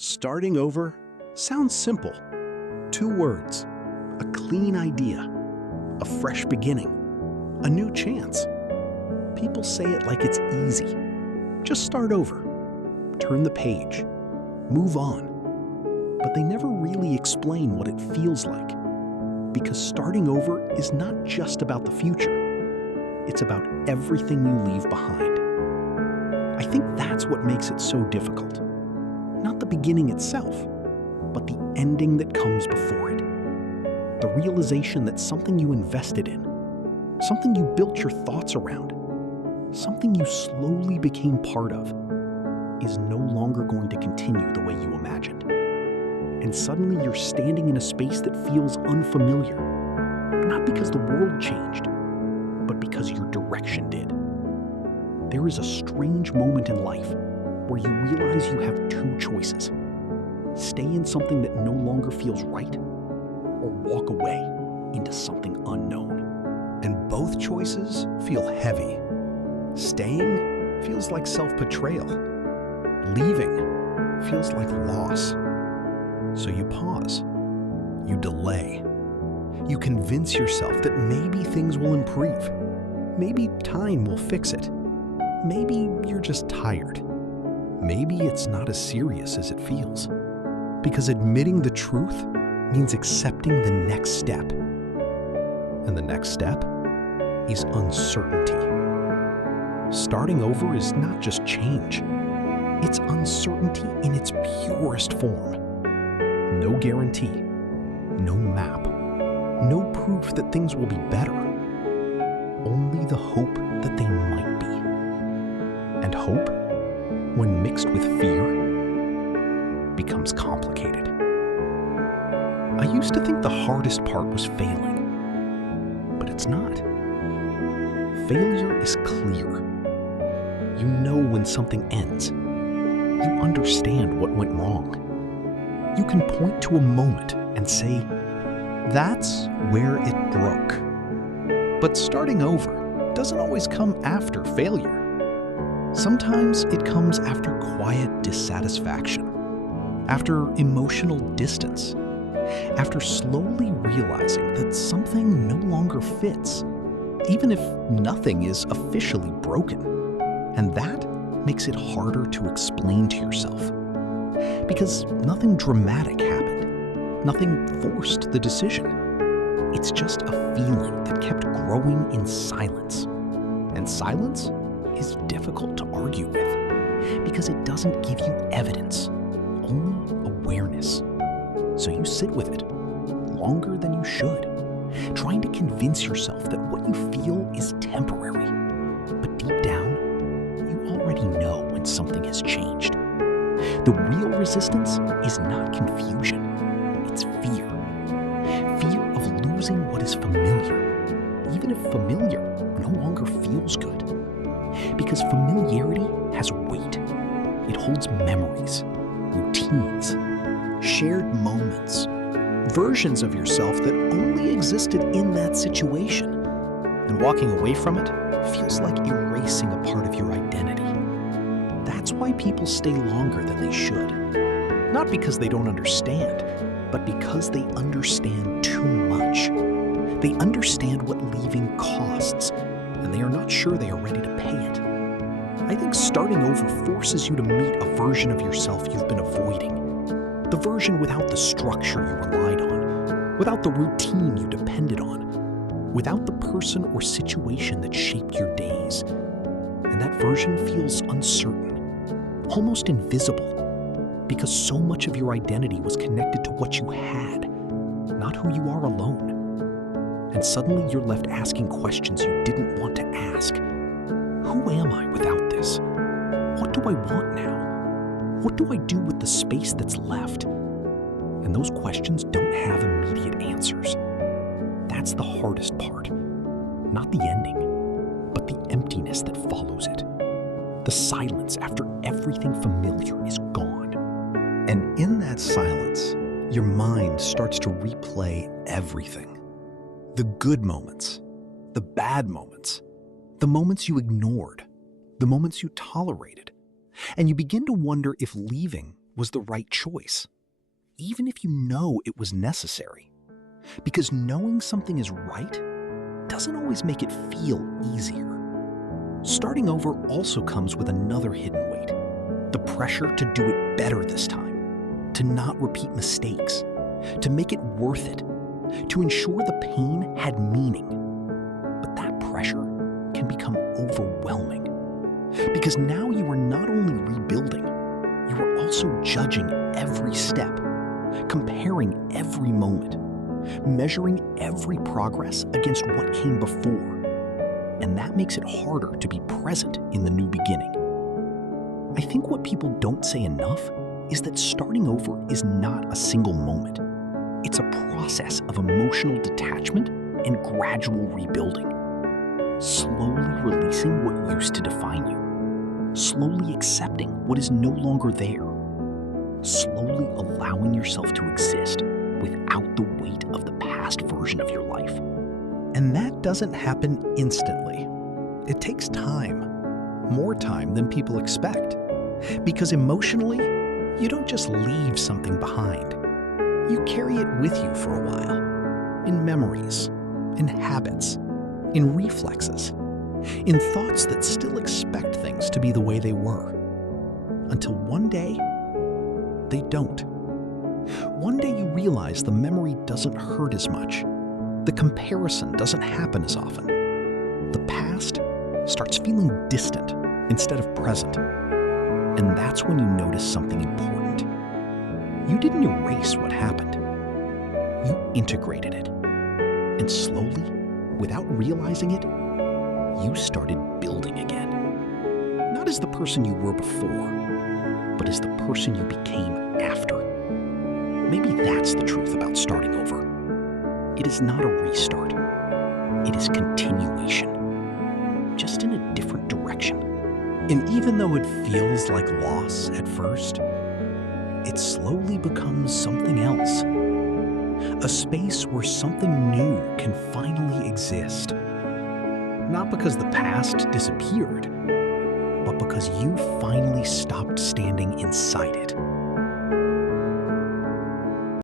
Starting over sounds simple. 2 words, a clean idea, a fresh beginning, a new chance. People say it like it's easy. Just start over, turn the page, move on. But they never really explain what it feels like. Because starting over is not just about the future. It's about everything you leave behind. I think that's what makes it so difficult. Not the beginning itself, but the ending that comes before it. The realization that something you invested in, something you built your thoughts around, something you slowly became part of, is no longer going to continue the way you imagined. And suddenly you're standing in a space that feels unfamiliar, not because the world changed, but because your direction did. There is a strange moment in life where you realize you have 2 choices. Stay in something that no longer feels right, or walk away into something unknown. And both choices feel heavy. Staying feels like self-betrayal. Leaving feels like loss. So you pause. You delay. You convince yourself that maybe things will improve. Maybe time will fix it. Maybe you're just tired. Maybe it's not as serious as it feels. Because admitting the truth means accepting the next step. And the next step is uncertainty. Starting over is not just change. It's uncertainty in its purest form. No guarantee, no map, no proof that things will be better. Only the hope that they might be. And hope, when mixed with fear, becomes complicated. I used to think the hardest part was failing, but it's not. Failure is clear. You know when something ends. You understand what went wrong. You can point to a moment and say, that's where it broke. But starting over doesn't always come after failure. Sometimes it comes after quiet dissatisfaction, after emotional distance, after slowly realizing that something no longer fits, even if nothing is officially broken. And that makes it harder to explain to yourself. Because nothing dramatic happened, nothing forced the decision. It's just a feeling that kept growing in silence. And silence is difficult to argue with because it doesn't give you evidence, only awareness. So you sit with it longer than you should, trying to convince yourself that what you feel is temporary. But deep down, you already know when something has changed. The real resistance is not confusion, it's fear. Fear of losing what is familiar, even if familiar no longer feels good. Because familiarity has weight. It holds memories, routines, shared moments, versions of yourself that only existed in that situation. And walking away from it feels like erasing a part of your identity. That's why people stay longer than they should. Not because they don't understand, but because they understand too much. They understand what leaving costs, and they are not sure they are ready to pay it. I think starting over forces you to meet a version of yourself you've been avoiding. The version without the structure you relied on, without the routine you depended on, without the person or situation that shaped your days. And that version feels uncertain, almost invisible, because so much of your identity was connected to what you had, not who you are alone. And suddenly you're left asking questions you didn't want to ask. Who am I without this? What do I want now? What do I do with the space that's left? And those questions don't have immediate answers. That's the hardest part. Not the ending, but the emptiness that follows it. The silence after everything familiar is gone. And in that silence, your mind starts to replay everything. The good moments, the bad moments, the moments you ignored, the moments you tolerated. And you begin to wonder if leaving was the right choice, even if you know it was necessary. Because knowing something is right doesn't always make it feel easier. Starting over also comes with another hidden weight: the pressure to do it better this time, to not repeat mistakes, to make it worth it, to ensure the pain had meaning. But that pressure can become overwhelming, because now you are not only rebuilding, you are also judging every step, comparing every moment, measuring every progress against what came before. And that makes it harder to be present in the new beginning. I think what people don't say enough is that starting over is not a single moment. It's a process of emotional detachment and gradual rebuilding. Slowly releasing what used to define you. Slowly accepting what is no longer there. Slowly allowing yourself to exist without the weight of the past version of your life. And that doesn't happen instantly. It takes time, more time than people expect. Because emotionally, you don't just leave something behind. You carry it with you for a while. In memories, in habits, in reflexes, in thoughts that still expect things to be the way they were. Until one day, they don't. One day you realize the memory doesn't hurt as much. The comparison doesn't happen as often. The past starts feeling distant instead of present. And that's when you notice something important. You didn't erase what happened. You integrated it. And slowly, without realizing it, you started building again. Not as the person you were before, but as the person you became after. Maybe that's the truth about starting over. It is not a restart. It is continuation, just in a different direction. And even though it feels like loss at first, it slowly becomes something else. A space where something new can finally exist. Not because the past disappeared, but because you finally stopped standing inside it.